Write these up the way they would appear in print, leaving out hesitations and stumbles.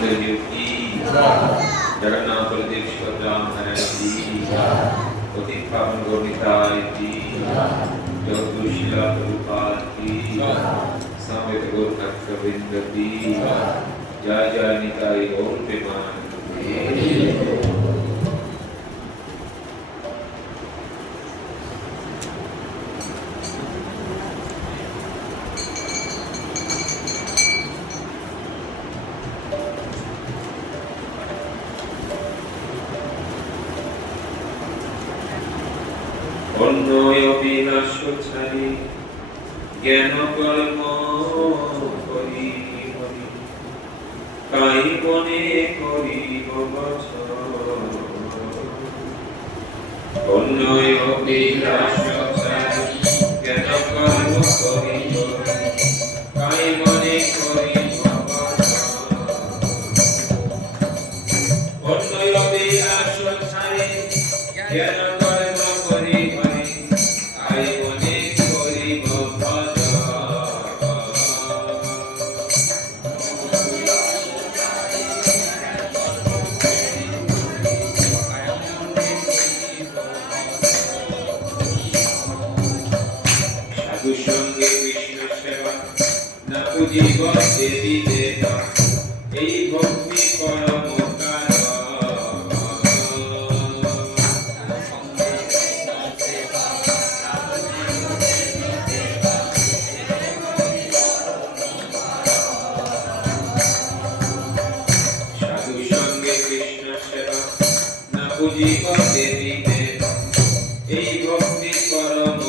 देव की जगन्नाथ बलदेव सुभद्रा महाराज की पतित पावन गौरनिताय की जगद्गुरु शिला प्रभुपाद की सामवेद गौर भक्तवृंद की जय जय निताय गौर प्रेमानंद। অন্যয় বিনাশ ছাড়ি জ্ঞান কর্ম করি হরি কাই মনে করিব বচন। অন্যয় বিনাশ ছাড়ি জ্ঞান কর্ম করি হরি কাই মনে করিব বচন। অন্যয় বিনাশ ছাড়ি জ্ঞান সঙ্গে কৃষ্ণ সেবা না পুজিব দেবী দেবা এই ভক্তি পরম সাধু সঙ্গে কৃষ্ণ সেবা না পুজিব দেবী দেবা এই ভক্তি পরম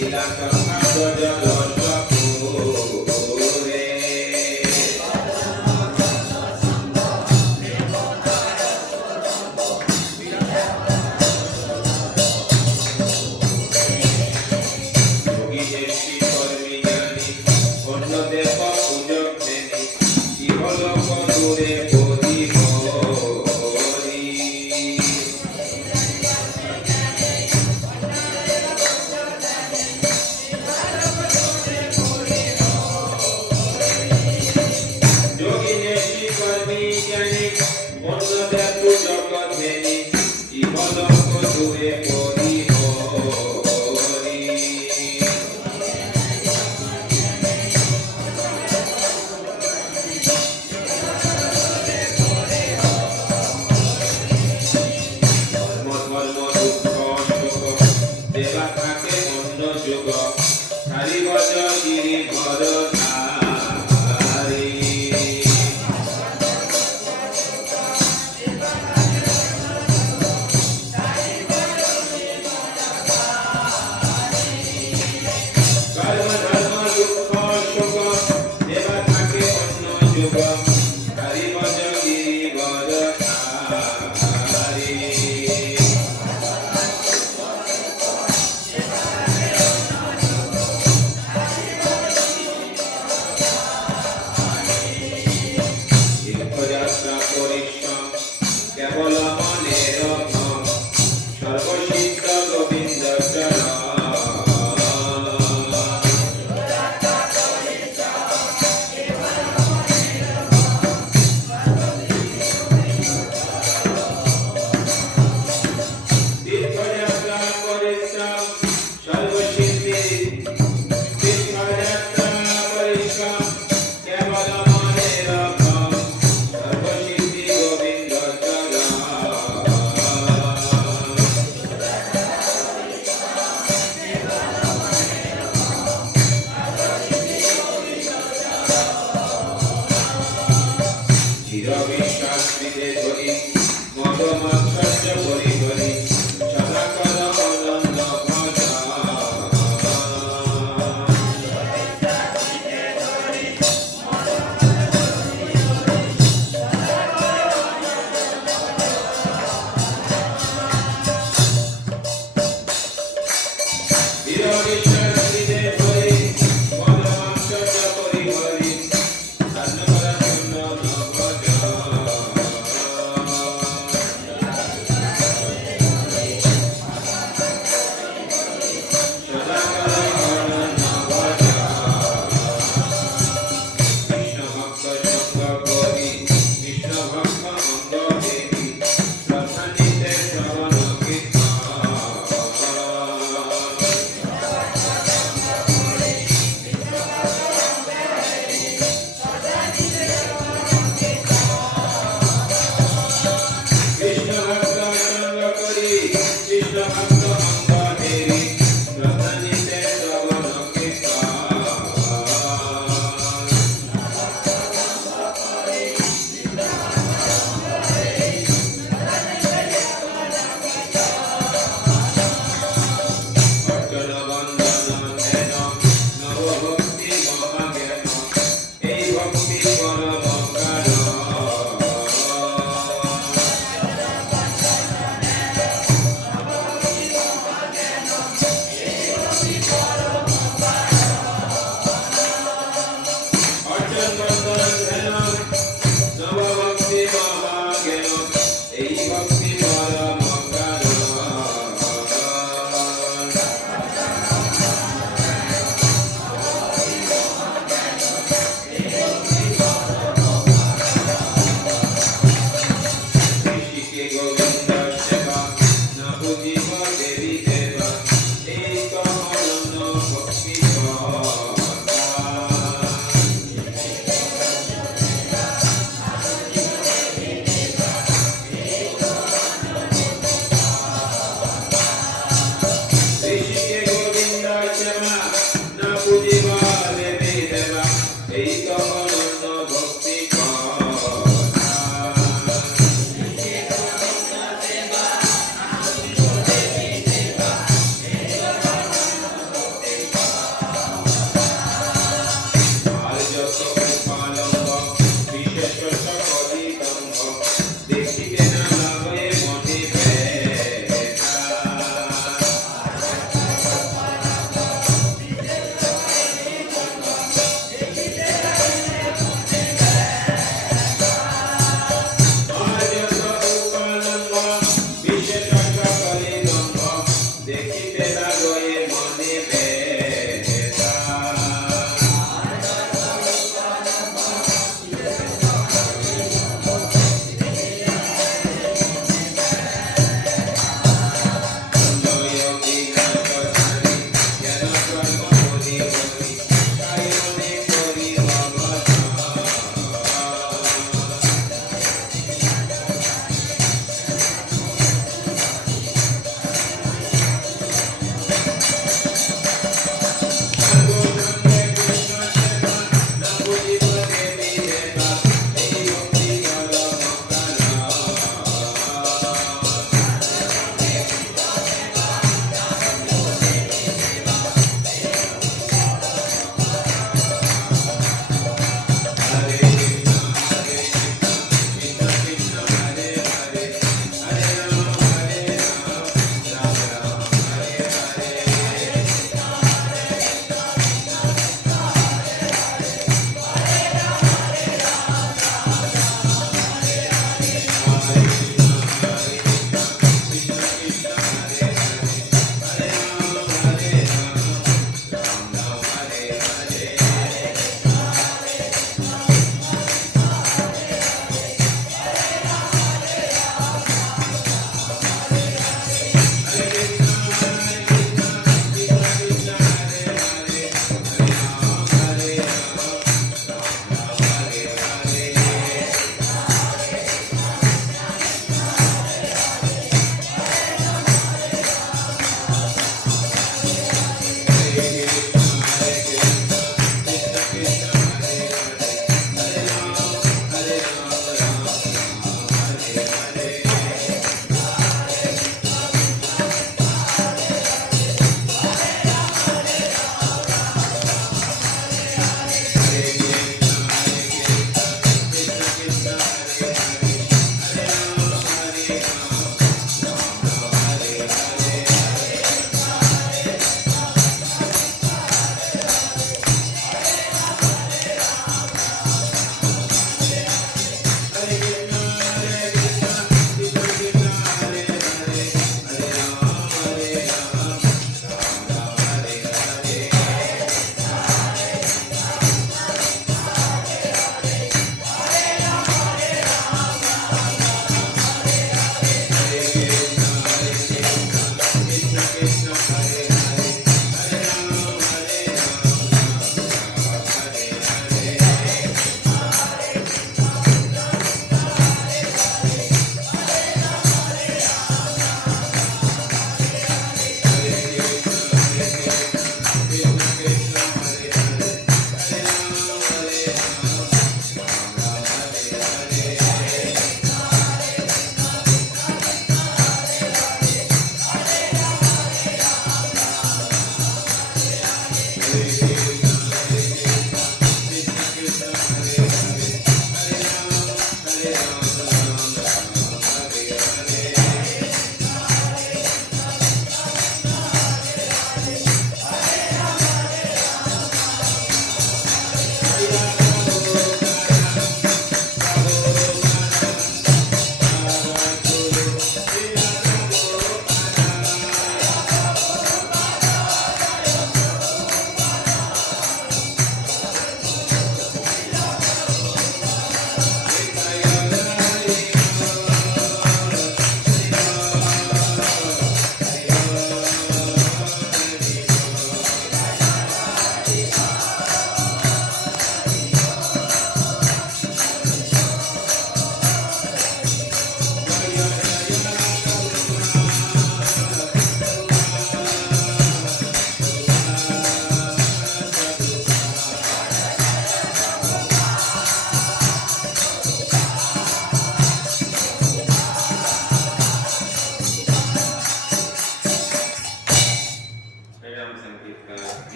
Ila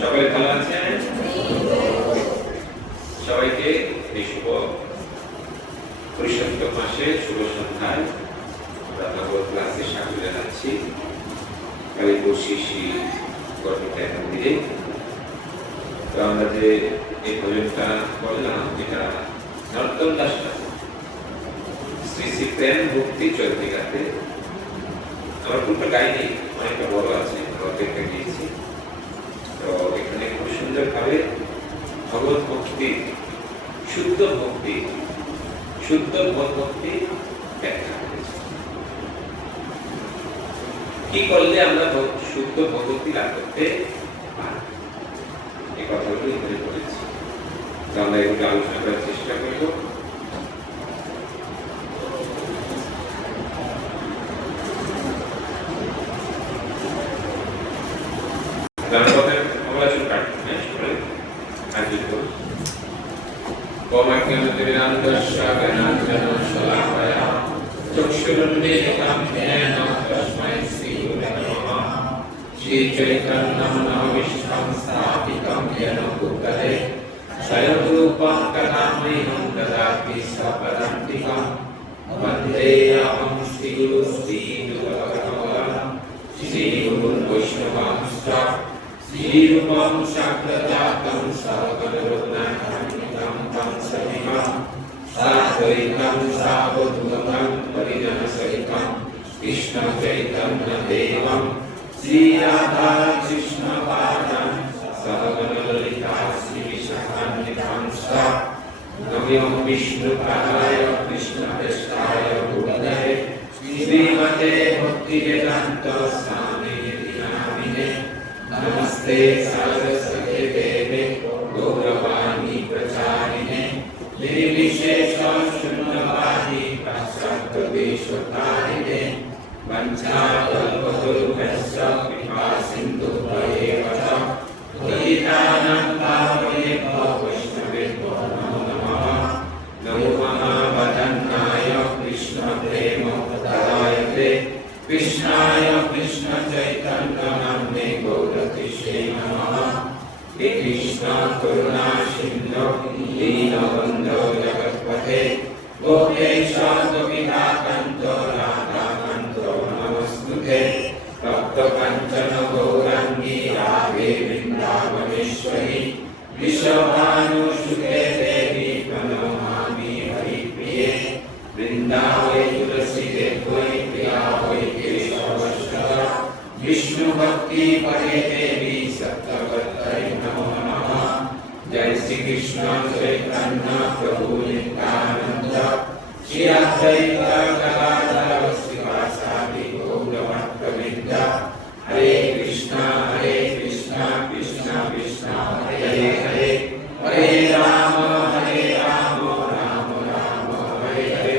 সকলে ভালো আছেন? সবাইকে এই শুভ পুরুষোত্তম মাসে শুভ সন্ধ্যায় আমরা ভগবত ক্লাসে স্বাগত জানাচ্ছি। কালীপুর শ্রী গর্ভকায় মন্দিরে। তো আমরা যে এই ভজনটা করলাম, এটা নর্তন দাস শ্রী শ্রী প্রেম ভক্তি চৈত্রিকাতে আমার পুরোটা গাইনি, অনেকটা বড় আছে, অর্ধেকটা গিয়েছি। তো এখানে খুব সুন্দর ভাবে ভগবত ভক্তি, শুদ্ধ ভক্তি ব্যাখ্যা করেছে। কি করলে আমরা শুদ্ধ ভক্তি লাভ করতে পারি, এই কথাগুলো এখানে বলেছি। তো আমরা এগুলো আলোচনা করার চেষ্টা করব। कृष्ण चैतन्य देवं श्री राधा कृष्ण पादं सहगण ललिता श्री विशाखान्वितांश्च नमो विष्णुपादाय कृष्णप्रेष्ठाय भूतले श्रीमते भक्तिवेदान्त स्वामिनिधि नामिने नमस्ते सरस्वती देवे गौरवाणी प्रचारिणे निर्विशेष शून्यवादी पाश्चात्यदेशतारिणे वञ्चाकल्पतरुभ्यश्च कृपासिन्धुभ्येव च पतितानां पावनेभ्यो वैष्णवेभ्यो नमो नमः। नमो महावदन्नाय कृष्णप्रेमप्रदायते कृष्णाय कृष्णचैतन्यनाम्ने गौरकृष्णे नमः। हे कृष्ण करुणा सिन्धो दीनबन्धो जगत्पते गोपेश गोपिकान्तो राधाकान्तो नमस्तुते। तप्तकाञ्चन गौराङ्गी राधे वृन्दावनेश्वरी विश्वभानुसुते देवी प्रणमामि हरिप्रिये। वृन्दावै तुलसी देवै प्रिया वै केशवश्च विष्णुभक्ति परे देवी सत्यवत्यै नमो नमः। जय श्री कृष्ण चैतन्य प्रभु नित्यानंद श्री अद्वैत गदाधर श्रीवासादि गौरभक्तवृन्द। हरे कृष्णा कृष्णा कृष्णा हरे हरे, हरे राम राम राम हरे हरे।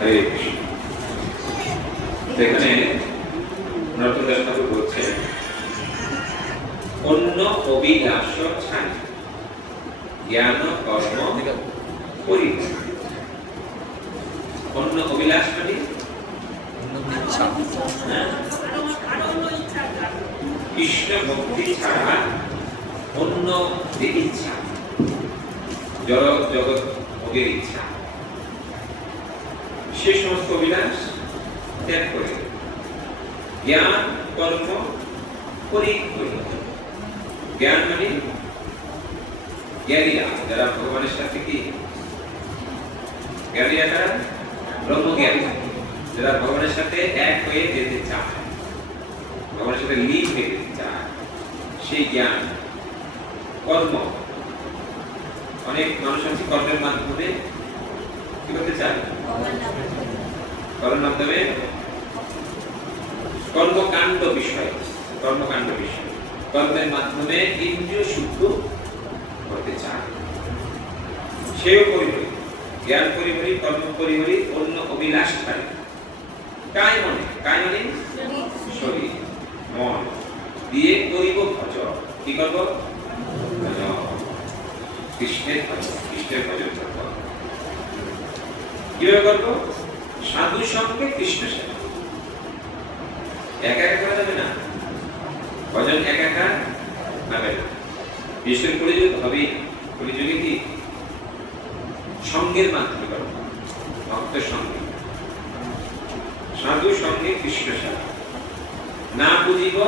हरे कृष्ण। এখানে নরতন দাস ঠাকুর বলছেন, অন্য অভিলাষ ছাড়ি জ্ঞান কর্ম পরিভ্রমী। অন্য অভিলাষ মানে কৃষ্ণ ভক্তি ছাড়া অন্য ইচ্ছা, জড় জগৎ ভোগের ইচ্ছা, সে সমস্ত অভিলাষ ত্যাগ করে জ্ঞান কর্ম পরিগ্রহী। জ্ঞান মানে জ্ঞানীরা, যারা ভগবানের সাথে কি জ্ঞানীরা, তারা ব্রহ্মজ্ঞানী, যারা ভগবানের সাথে এক হয়ে যেতে চায়, ভগবানের সাথে লীন হয়ে যেতে চায়, সেই জ্ঞান কর্ম। অনেক মানুষ আছে কর্মের মাধ্যমে কি করতে চায়, কর্মের মাধ্যমে কর্মকাণ্ড বিষয়, কর্মকাণ্ড বিষয়, কর্মের মাধ্যমে ইন্দ্রিয় শুদ্ধ করতে চায়, সেও পরিহরি। জ্ঞান পরিহরি, কর্ম পরিহরি, অন্য অভিলাষ ছাড়ে। কায় মনে, কায় মানে শরীর মন দিয়ে করিব ভজন। কি করব? ভজন, কৃষ্ণের ভজন, কৃষ্ণের ভজন করব। কিভাবে করব? সাধু সঙ্গে কৃষ্ণ সেবা। একা একা করা যাবে না, ভজন একা একা হবে না। বিশেষ করে যদি হবেই, কলিযুগে কি সঙ্গের মাধ্যমে করব, ভক্তের সঙ্গে, সাধু সঙ্গে কৃষ্ণ সেবা। না বুঝিব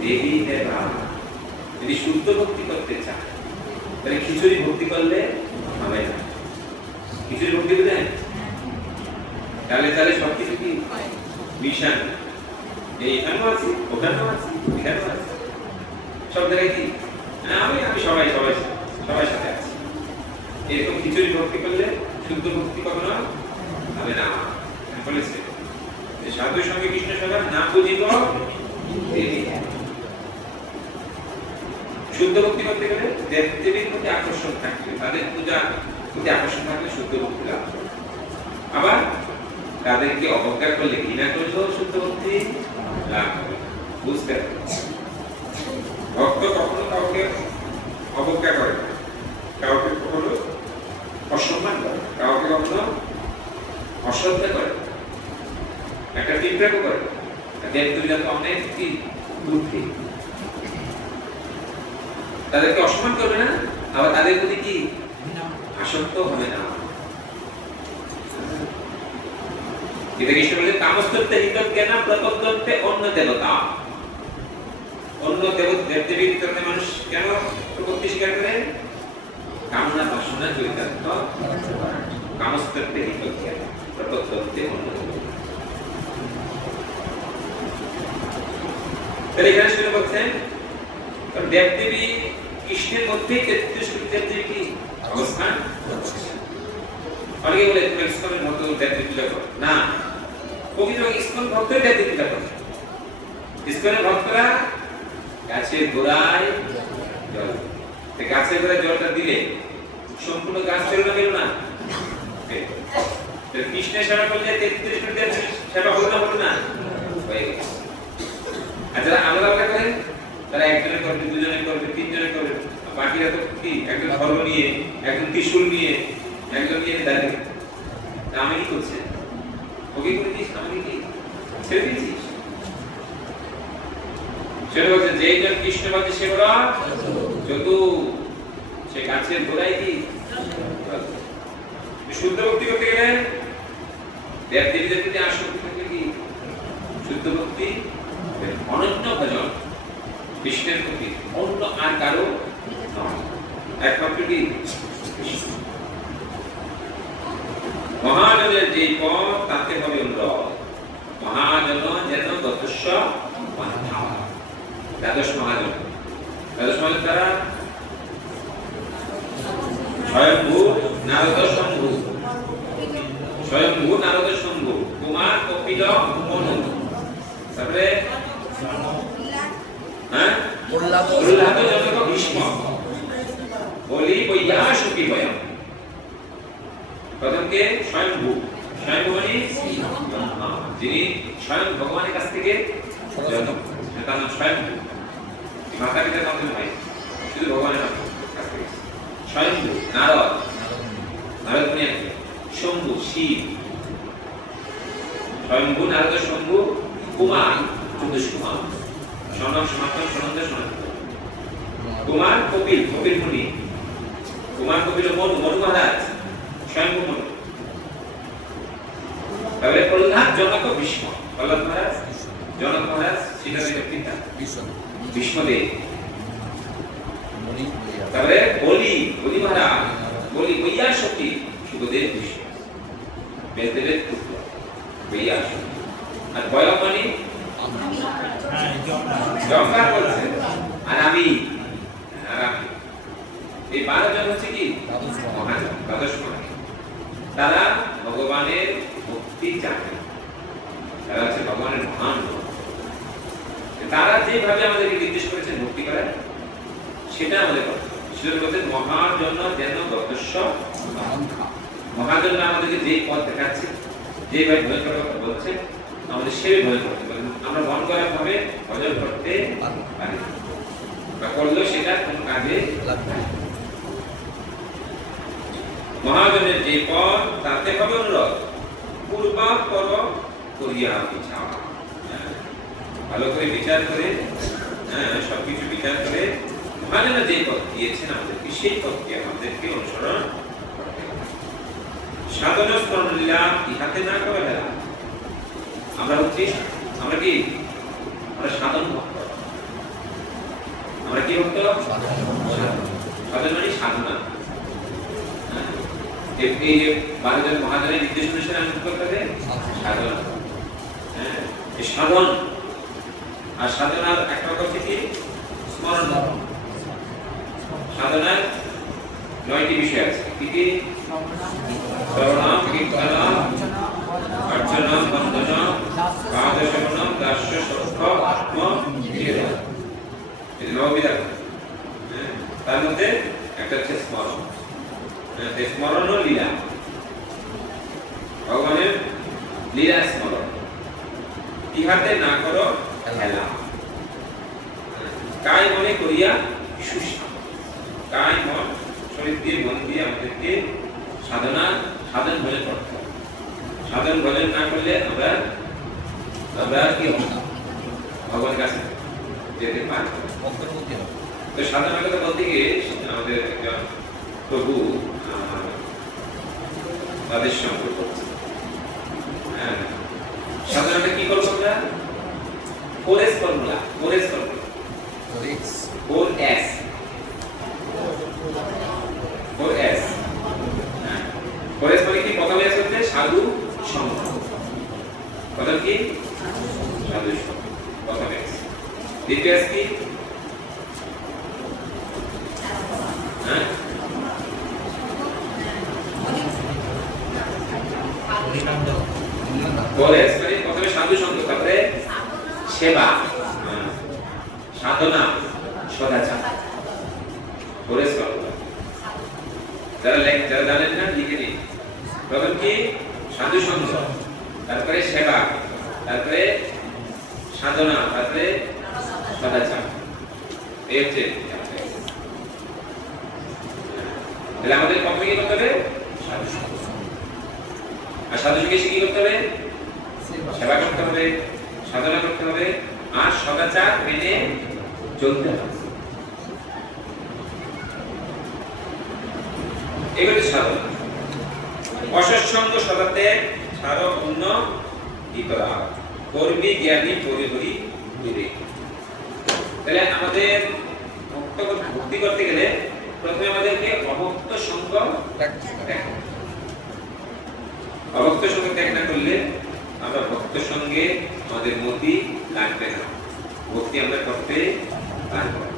দেবী দেবা। যদি শুদ্ধ ভক্তি করতে চায় তাহলে খিচুড়ি ভক্তি করলে হবে না। খিচুড়ি ভক্তি বুঝলেন? তাহলে তাহলে সবকিছু কি মিশান, এইখানেও আছে, ওখানেও আছে, এখানেও আছে, সব জায়গায় কি আমি আমি সবাই সবাই সবার সাথে আছি। এরকম খিচুড়ি ভক্তি করলে শুদ্ধ ভক্তি কখনো হবে না। বলেছে সাধুর সঙ্গে কৃষ্ণ সেবা, না বুঝিব দেবী। শুদ্ধ ভক্তি করতে গেলে দেবদেবীর প্রতি আকর্ষণ থাকবে, তাদের পূজা প্রতি আকর্ষণ থাকলে শুদ্ধ ভক্তি লাভ হবে। আবার তাদেরকে অবজ্ঞা করলে, ঘৃণা করলেও শুদ্ধ ভক্তি লাভ হবে। বুঝতে হবে, ভক্ত কখনো কাউকে অবজ্ঞা করে না, কাউকে কখনো অসম্মান করে, কাউকে কখনো অশ্রদ্ধা করে, একটা টিপটাকও করে। দেবদেবীরা তো অনেক কি বুদ্ধি, তাদেরকে অসম্মান করবে না, আবার তাদের প্রতি কি আসক্ত হবে না। এটা কৃষ্ণ বলে কামস্তত্বে হিতজ্ঞান প্রপদ্যন্তে অন্য দেবতা। অন্য দেবদেবীর ভিতরে মানুষ কেন প্রপত্তি স্বীকার করে? কামনা বাসনা চরিতার্থ কামস্তত্বে হিতজ্ঞান প্রপদ্যন্তে অন্য দেবতা। তাহলে এখানে শুনে বলছেন দেবদেবী কৃষ্ণের মধ্যেই 33 কোটি দেবদেবী কি অবস্থান করছে। অনেকে বলে তুমি ইসকনের ভক্ত দেবদেবী পূজা করো না, প্রকৃত ইসকন ভক্তই দেবদেবী পূজা করে। ইসকনের ভক্তরা গাছের গোড়ায় জল, গাছের গোড়ায় জলটা দিলে সম্পূর্ণ গাছ চলে না, গেল না? কৃষ্ণের সেবা করলে 33 কোটি দেবদেবী সেবা হলো না, হলো না? হয়ে গেছে। আর যারা আলাদা আলাদা করেন তারা একজনে করবে, দুজনে করবে, তিনজনে করবে, বাকিরা তো কি একজন ধর্ম নিয়ে, একজন ত্রিশূল নিয়ে, একজন নিয়ে দাঁড়িয়ে। আমি কি করছে? ওকে করে দিস, আমাকে কি ছেড়ে দিয়েছিস? সেটা বলছে যে জন কৃষ্ণবাদী সে বলা যত সে গাছের গোড়ায় কি শুদ্ধ ভক্তি করতে গেলে দেবদেবীদের প্রতি আসক্তি থাকলে কি শুদ্ধ ভক্তি, অনন্য ভজন কৃষ্ণের প্রতি, অন্য আর কারো নয়, একমাত্র কি মহাজনের যে পথ তাতে হবে উন্নত। মহাজন যেন যথেষ্ট দ্বাদশ মহাজন, দ্বাদশ মহাজন তারা স্বয়ম্ভু নারদ শম্ভু, স্বয়ম্ভু নারদ শম্ভু, কুমার কপিল মনু, তারপরে প্রহ্লাদ জনক ভীষ্ম, বলি বৈয়া সুখী ভয়। প্রথমকে স্বয়ম্ভু, স্বয়ম্ভু মানে যিনি স্বয়ং ভগবানের কাছ থেকে জন্ম, তার নাম স্বয়ম্ভু। মাতা পিতার মাধ্যমে হয়, শুধু ভগবানের কাছ থেকে। স্বয়ম্ভু নারদ, নারদ মুনি আছে, শম্ভু শিব, স্বয়ম্ভু নারদ শম্ভু কুমার, 14 কুমার, সনক সনাতন সনন্দ সনাতন, কুমার কপিল, কপিল মুনি, কুমার কপিল মনু, মনু মহারাজ, স্বয়ম্ভু মনু। তাহলে প্রহ্লাদ, জনক, ভীষ্ম। প্রহ্লাদ মহারাজ, জনক মহারাজ, সীতাদেবীর পিতা ভীষ্মদেব। তারপরে বলি, বলি মহারাজ, বলি বৈয়াসকি, সুখদেব ভীষ্ম, বেদদেবের পুত্র বৈয়াসকি। আর বয়মানি জঙ্কার বলছে, আর আমি, আর আমি। এই 12 জন হচ্ছে কি মহাজন, দ্বাদশ মহাজন। তারা ভগবানের ভক্তি জানে, তারা হচ্ছে ভগবানের মহান ভক্ত। তারা যেভাবে আমাদেরকে নির্দেশ করেছেন ভক্তি করার, সেটা আমাদের করতে হবে। সেটা বলতে মহাজন যেন যথেষ্ট মহাজন আমাদেরকে যে পথ দেখাচ্ছে, যেভাবে ভয় করার কথা বলছে, আমাদের সেই ভয় করতে হবে। আমরা মন করা ভাবে ভজন করতে পারি বা করলেও সেটা কোন কাজে লাগবে না। মহাজনের যে পথ, তাতে হবে অনুরোধ, পূর্বাপর করিয়া বিচার। ভালো করে বিচার করে, সবকিছু বিচার করে মহাজনের যে পথ দিয়েছেন আমাদেরকে, সেই পথকে আমাদেরকে অনুসরণ করতে হবে। সাধন স্মরণ লীলা ইহাতে না করে ফেলা। আমরা হচ্ছি, আমরা কি, আমরা সাধন ভক্ত। আমরা কি ভক্ত? সাধন মানে সাধনা। এই 12 জন মহাজনের নির্দেশ অনুসারে আমি করতে হবে সাধন। এই সাধন আর সাধনার একটা হচ্ছে কি স্মরণ। সাধনার 9টি বিষয় আছে। কি কি? শ্রবণ, কীর্তন, অর্চনা, বন্দনা, পাদসেবন, দাস্য, সত্য, আত্ম নিবেদন। এই 9 বিধান। তার মধ্যে একটা হচ্ছে স্মরণ। স্মরণ ও লীলা, ভগবানের লীলা স্মরণ। ইহাতে না করো খেলা। কায় মনে করিয়া সুস্থ। কায় মন, শরীর দিয়ে, মন দিয়ে আমাদেরকে সাধনা, সাধন ভজন করতে হবে। সাধন ভজন না করলে আমরা কি হবে? ভগবানের কাছে যেতে পারবো না। তো সাধনার কথা বলতে গিয়ে আমাদের একজন প্রভু তাদের সঙ্গে করছে। সাধারণত কি করবো আমরা? 4S formula, 4S formula, 4S, 4S। 4S মানে কি? প্রথমে আছে হচ্ছে সাধু সঙ্গ। প্রথম কি? সাধু সঙ্গ, প্রথম S। দ্বিতীয় S কি? প্রথমে সাধু সঙ্গ, তারপরে সেবা, সাধনা, সদাচার। যারা জানেন না লিখে নিন। প্রথম কি? সাধু সঙ্গ, তারপরে সেবা, তারপরে সাধনা, তারপরে সদাচার। এই হচ্ছে। তাহলে আমাদের প্রথমে কি করতে হবে? সাধু সঙ্গ। আর সাধু সঙ্গে কি করতে হবে? সেবা করতে হবে, সাধনা করতে হবে, আর সদাচার মেনে চলতে হবে। এগুলো সাধনা। অসৎসঙ্গ সদাত্যাগ, ছাড়ো অন্য ইতরা, কর্মী জ্ঞানী পরিহরি দূরে। তাহলে আমাদের ভক্তি করতে গেলে প্রথমে আমাদেরকে অভক্ত সঙ্গ ত্যাগ করতে হবে। অভক্ত সঙ্গ ত্যাগ না করলে আমরা ভক্ত সঙ্গে আমাদের মতি লাগবে না, ভক্তি আমরা করতে পারবো না।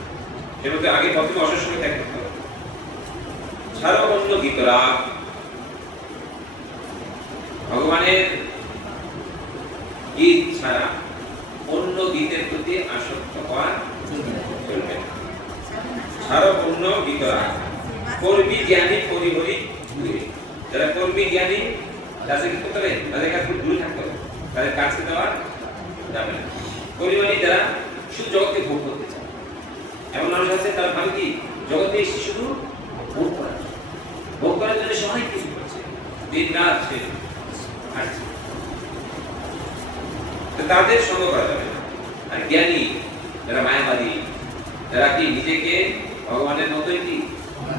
সেজন্য আগে প্রথমে অসৎ সঙ্গ ত্যাগ করতে হবে। ছাড়ো অন্য গীতরাগ, ভগবানের গীত ছাড়া অন্য গীতের প্রতি আসক্ত হওয়া চলবে না। ছাড়ো অন্য গীতরাগ, কর্মী জ্ঞানী পরিহরি দূরে। যারা কর্মী জ্ঞানী তাদের কি করতে হবে? তাদের কাছে দূরে থাকতে হবে, তাদের কাছে দেওয়া যাবে না। পরিমাণে যারা শুধু জগৎকে ভোগ করতে চায়, এমন মানুষ আছে তারা ভাবে কি জগতে শুধু ভোগ করার জন্য সবাই কিছু করে। দিন রাত সে হাঁটছে, তাদের সঙ্গ করা যাবে না। আর জ্ঞানী যারা মায়াবাদী, যারা কি নিজেকে ভগবানের মতোই কি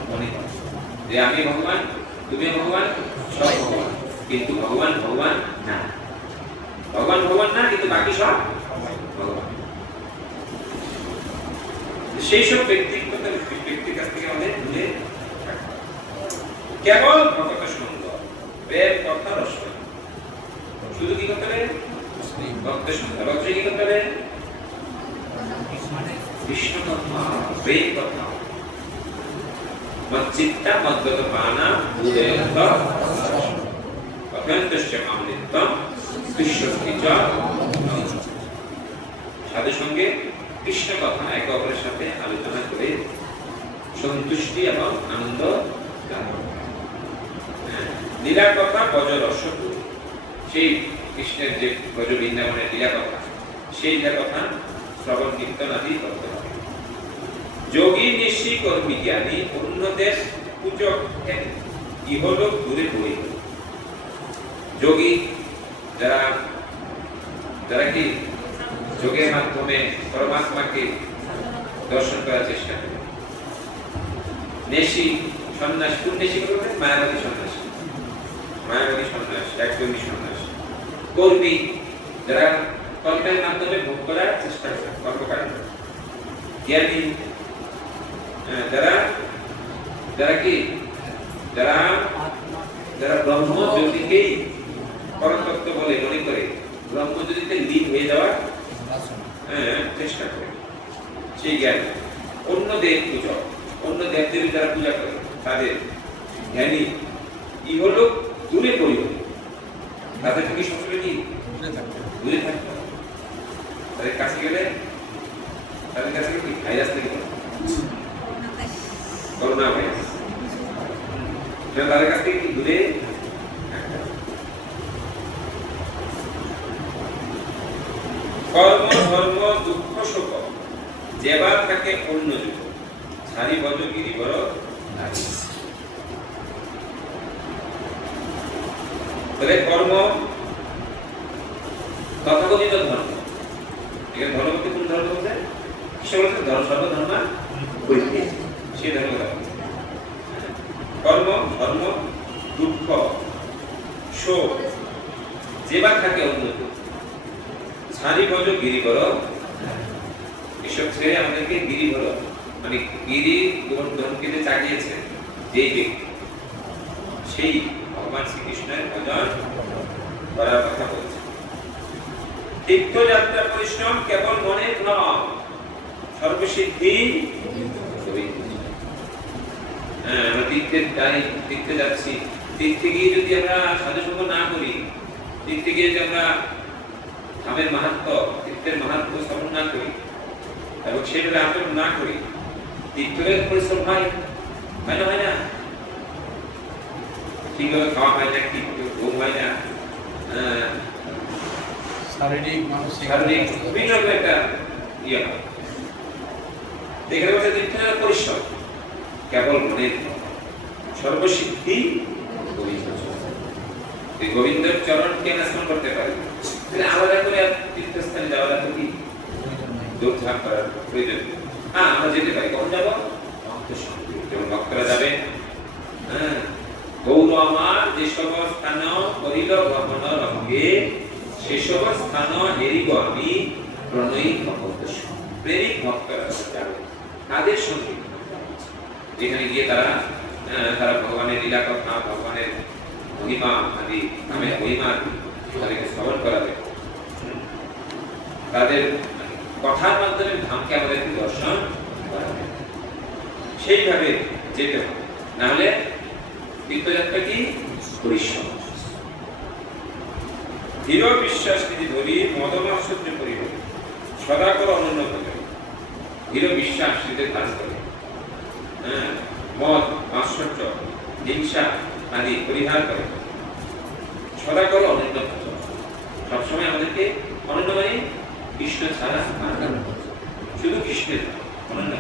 মনে করে যে আমি ভগবান, তুমি ভগবান, সব ভগবান, কিন্তু ভগবান ভগবান না, ভগবান ভগবান না, কিন্তু বাকি সব ভগবান। সেই সব ব্যক্তির কাছ থেকে আমাদের দূরে থাকতে হবে। কেবল ভগবত সঙ্গ, প্রেম কথা রস, শুধু কি করতে হবে? ভক্ত সঙ্গ। ভক্ত কি করতে হবে? কৃষ্ণ কথা, প্রেম কথা। মচ্চিত্তা মদ্গত পানা উদয়ত অত্যন্তস্য কামনিত্যম কৃষ্ণস্তি চ। সাধু সঙ্গে কৃষ্ণ কথা একে অপরের সাথে আলোচনা করে সন্তুষ্টি এবং আনন্দ লাভ করা। লীলা কথা বজ রস, সেই কৃষ্ণের যে ব্রজ বৃন্দাবনের লীলা কথা, সেই লীলা কথা শ্রবণ কীর্তন আদি করতে হবে। যোগী নিশি কর্মী জ্ঞানী অন্যদের পূজক ইহলোক দূরে পড়িল। যোগী যারা যারা কি যোগের মাধ্যমে পরমাত্মাকে দর্শন করার চেষ্টা করে। নেশি সন্ন্যাস, কোন নেশি করবে? মায়াবাদী সন্ন্যাস, মায়াবাদী সন্ন্যাস, একদমই সন্ন্যাস। কর্মী যারা কর্মের মাধ্যমে ভোগ করার চেষ্টা করে, কর্মকাণ্ড। জ্ঞানী যারা যারা কি যারা যারা ব্রহ্ম জ্যোতিকেই পরতত্ত্ব বলে মনে করে ব্রহ্ম জ্যোতিতে লীন হয়ে যাওয়ার চেষ্টা করে, সেই জ্ঞান। অন্য দেব পূজক, অন্য দেবদেবী যারা পূজা করে তাদের জ্ঞানী ইহলোক দূরে পড়িল। তাদের থেকে সবসময় কি দূরে থাকতে হবে। তাদের কাছে গেলে তাদের কাছে কি ভাইরাস থেকে করোনা ভাইরাস, তাদের কাছ থেকে কি দূরে। কর্ম ধর্ম দুঃখ শোক যেবা থাকে অন্য যুগ ছাড়ি বজ গিরিবর নারী। তবে কর্ম তথাকথিত ধর্ম, এখানে ধর্ম বলতে কোন ধর্ম বলতে? কৃষ্ণ বলতে ধর্ম সর্বধর্মা পরিত্যাজ্য, সেই ধর্ম। কর্ম ধর্ম দুঃখ শোক যেবা থাকে অন্য যুগ ছাড়ি বজ গিরিবর। এসব ছেড়ে আমাদেরকে গিরিবর মানে গিরি গোবর্ধনকে যে চাগিয়েছে যেই ব্যক্তি, সেই ভগবান শ্রীকৃষ্ণের ভজন করার কথা বলছে। তীর্থযাত্রা পরিশ্রম কেবল মনের নয়, সর্বসিদ্ধি আমরা তীর্থে যাচ্ছি, তীর্থে গিয়ে যদি আমরা সাধুসঙ্গ না করি, তীর্থে গিয়ে যদি আমরা ধামের মাহাত্ম্য, তীর্থের মাহাত্ম্য শ্রবণ না করি এবং সেভাবে আচরণ না করি, তীর্থের পরিশ্রম হয় না, ঠিকভাবে খাওয়া হয় না, ঠিক ঘুম হয় না, শারীরিক বিভিন্ন রকম একটা ইয়ে হয়। এখানে বলছে তীর্থের পরিশ্রম কেবল মনের সর্বসিদ্ধি গোবিন্দের চরণকে স্মরণ করতে পারি, আলাদা করে তীর্থস্থানে যাওয়ার এত কি দৌড়ঝাঁপ করার প্রয়োজন। হ্যাঁ, আমরা যেতে পারি। কখন যাবো? ভক্ত সঙ্গে, যেমন ভক্তরা যাবে। গৌর আমার যে সব স্থান করিল ভ্রমণ রঙ্গে, সেসব স্থান হেরিব আমি প্রণয়ী ভক্ত। প্রেমিক ভক্তরা যাবে, তাদের সঙ্গে যেখানে গিয়ে তারা ভগবানের লীলা কথা, ভগবানের মহিমা আদি নামের মহিমা তাদেরকে শ্রবণ করাবে। তাদের কথার মাধ্যমে ধামকে আমাদেরকে দর্শন করাবে, সেইভাবে যেতে হবে। নাহলে তীর্থযাত্রা কি পরিশ্রম। ধীর বিশ্বাস নীতি ধরি মদমাশ্চর্য করিব সদা কর অনন্য ভজন। ধীর বিশ্বাস নীতি ধারণ করে মদ আশ্চর্য হিংসা আদি পরিহার করে সদা কর অনন্য ভজন। সবসময় আমাদেরকে অনন্য মানে কৃষ্ণ ছাড়া শুধু কৃষ্ণের অনন্য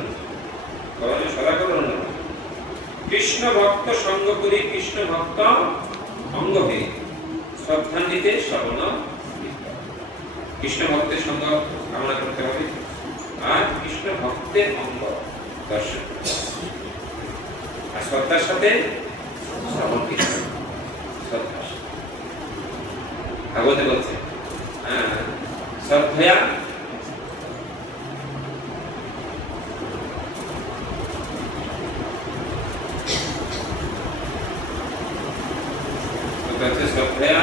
ভজন, সদা কর অনন্য। কৃষ্ণ ভক্ত সঙ্গ করি কৃষ্ণ ভক্ত অঙ্গ হয়ে শ্রদ্ধান্বিতে শ্রবণ কৃষ্ণ ভক্তের সঙ্গ কামনা করতে হবে আর কৃষ্ণ ভক্তের অঙ্গ দর্শন আর শ্রদ্ধার সাথে শ্রবণ কৃষ্ণ শ্রদ্ধা ভাগবতে বলছে শ্রদ্ধয়া श्रद्धया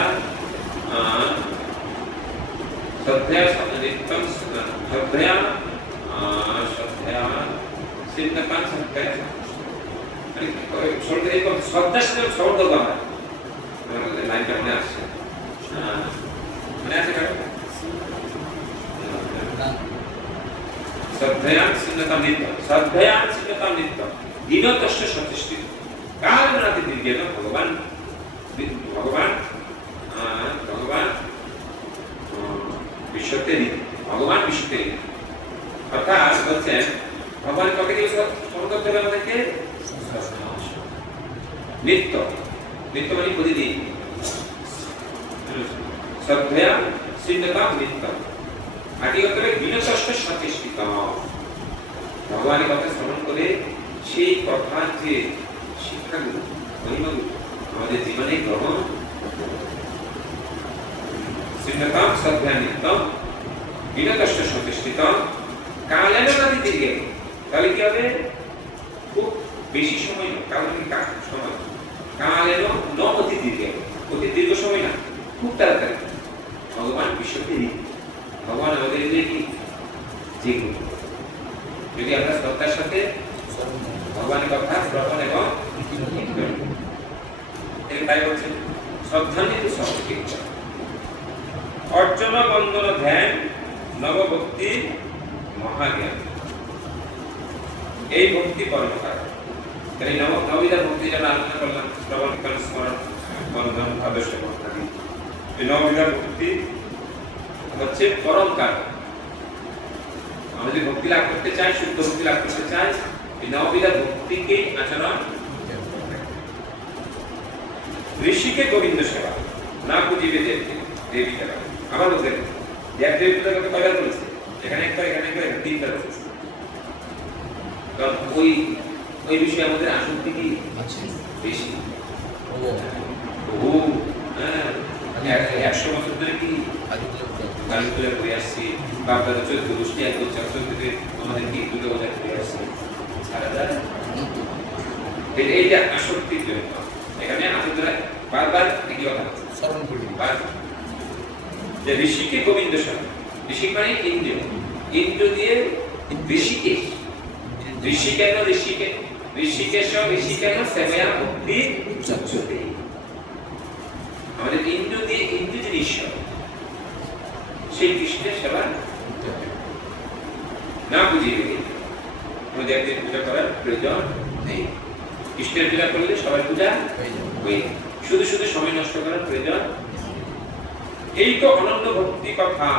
श्रद्धया नित्यं श्रद्धया श्रद्धया सिद्धकां श्रद्धया आणि सोडते एक श्रद्धा से सोड दो बाबा लाइन करने আসছে মানে আছে কারণ श्रद्धया सिद्धकां नित्यं श्रद्धया सिद्धकां नित्यं दिनतश्च सतिष्ठित कालनाति दिव्येन भगवान भगवान भगवान विश्वते भगवान विश्वते अर्थात বলছেন ভগবান কাকে দিয়ে স্মরণ করতে হবে আমাদেরকে নিত্য নিত্য মানে প্রতিদিন শ্রদ্ধা সিদ্ধতা নিত্য আটি করতে হবে বিনষ্ট সচেষ্টিত ভগবানের কথা স্মরণ করে সেই কথার যে শিক্ষাগুলো মহিমাগুলো আমাদের জীবনে গ্রহণ সিদ্ধতাম শ্রদ্ধান্বিতম বিনতস্য সচেষ্টিত কালেন নদী দীর্ঘে তাহলে কি হবে খুব বেশি সময় না কারণ সময় কালেন ন অতি দীর্ঘে অতি দীর্ঘ সময় না খুব তাড়াতাড়ি ভগবান বিশ্বতে ভগবান আমাদের কি যেগুলো যদি আমরা শ্রদ্ধার সাথে ভগবানের কথা শ্রবণ এবং তাই বলছেন শ্রদ্ধান্বিত সমর্পিত অর্চনা বন্দনা ধ্যান নবভক্তি মহাজ্ঞান এই ভক্তি পরমকার তাই নববিধা ভক্তি যেটা আলোচনা করলাম শ্রবণ কীর্তন স্মরণ বন্ধন আদর্শ ভক্তি এই নববিধা ভক্তি হচ্ছে পরম কারণ আমরা যদি ভক্তি লাভ করতে চাই শুদ্ধ ভক্তি লাভ করতে চাই এই নববিধা ভক্তিকে আচরণ ঋষিকে গোবিন্দ সেবা না পুজিবে দেবী সেবা আবার বলতে এক দেবী পূজা করতে কয়বার বলেছে এখানে একবার এখানে একবার তিনবার বলেছে কারণ ওই বিষয়ে আমাদের আসক্তি কি বেশি হ্যাঁ 100 বছর ধরে কি কালী পূজা করে আসছি বাপদাদা 14 গোষ্ঠী এক বছর থেকে আমাদের কি দুটো বছর করে আসছি সারা যায় এইটা আসক্তির জন্য এখানে আসলে বারবার একই কথা স্মরণ করি যে ঋষিকে গোবিন্দ সেবা ঋষি মানে ইন্দ্র ইন্দ্র দিয়ে ঋষিকেশ ঋষি কেন ঋষিকেশ সেবয়া ভক্তি উচ্চতে আমাদের ইন্দ্র দিয়ে ইন্দ্র যে ঈশ্বর সেই কৃষ্ণের সেবা না বুঝিয়ে আমাদের পূজা করার প্রয়োজন নেই কৃষ্ণের পূজা করলে সবাই পূজা হয়ে শুধু শুধু সময় নষ্ট করার প্রয়োজন এই তো অনন্ত ভক্তি কথা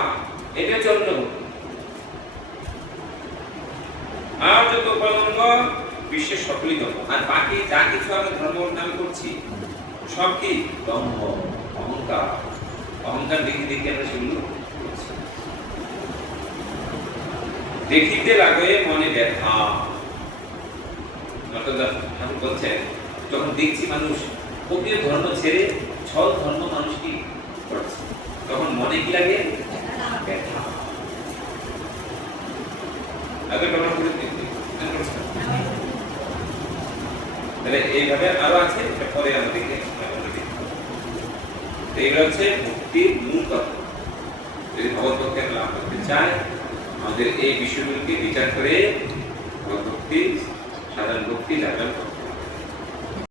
এটা হচ্ছে অনন্ত ভক্তি আর যত উপালঙ্গ বিশ্বের সকলই ধর্ম আর বাকি যা কিছু আমরা ধর্ম নামে করছি সব কি দম্ভ অহংকার অহংকার দেখে দেখে আমরা সেগুলো করছি দেখিতে লাগে মনে ব্যথা ঠাকুর বলছেন যখন দেখছি মানুষ অতীয় ধর্ম ছেড়ে ছল ধর্ম মানুষ কি করছে তখন মনে কি লাগে ব্যথা তাহলে এইভাবে আরো আছে পরে আমাদেরকে এইগুলো হচ্ছে ভক্তির মূল কথা যদি ভগবত ভক্তি আমরা লাভ করতে চাই আমাদের এই বিষয়গুলোকে বিচার করে ভক্তি সাধারণ ভক্তি জাগরণ